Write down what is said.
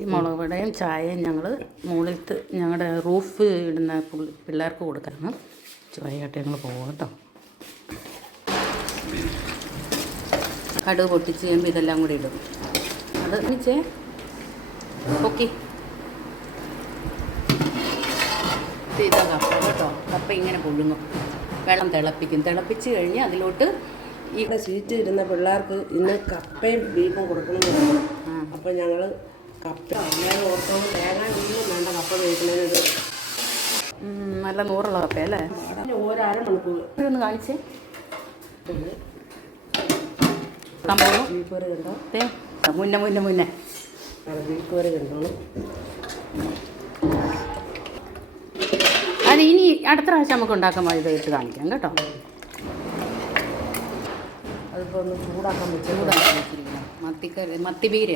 ഈ മുളക് വടയും ചായയും ഞങ്ങൾ മുകളിലത്തെ ഞങ്ങളുടെ റൂഫ് ഇടുന്ന പിള്ളേർക്ക് കൊടുക്കാണ്. ചായയായിട്ട് ഞങ്ങൾ പോകും കേട്ടോ. കടുക് പൊട്ടിച്ച് കഴിയുമ്പോൾ ഇതെല്ലാം കൂടി ഇടും. അത് വെച്ചേ ഓക്കെ. ഇതാ കപ്പ കേട്ടോ. കപ്പ ഇങ്ങനെ പുഴുങ്ങും, വെള്ളം തിളപ്പിച്ച് കഴിഞ്ഞ് അതിലോട്ട് ഇവിടെ സീറ്റ് ഇരുന്ന പിള്ളേർക്ക് ഇന്ന് കപ്പയും ബീഫും കൊടുക്കണമെന്ന്. അപ്പം ഞങ്ങൾ കപ്പ എല്ലാവരും ഓർത്തോളം തേങ്ങ ഒന്നും വേണ്ട കപ്പ കഴിക്കുന്നതിനൊരു നല്ല നൂറുള്ള കപ്പയല്ലേ. ഓരോ അരമണിക്കൂർ ഒന്ന് കാണിച്ചേ സംഭവം. ബീഫ് കറി കണ്ടോ? മുന്നേ ബീഫ് കറി കണ്ടോളൂ. അത് ഇനി അടുത്ത പ്രാവശ്യം നമുക്ക് ഉണ്ടാക്കുമ്പോൾ ഇത് ഇട്ട് കാണിക്കാം കേട്ടോ. അതിപ്പോൾ ഒന്ന് ചൂടാക്കാൻ വെച്ചിരിക്കണം. മത്തിബീര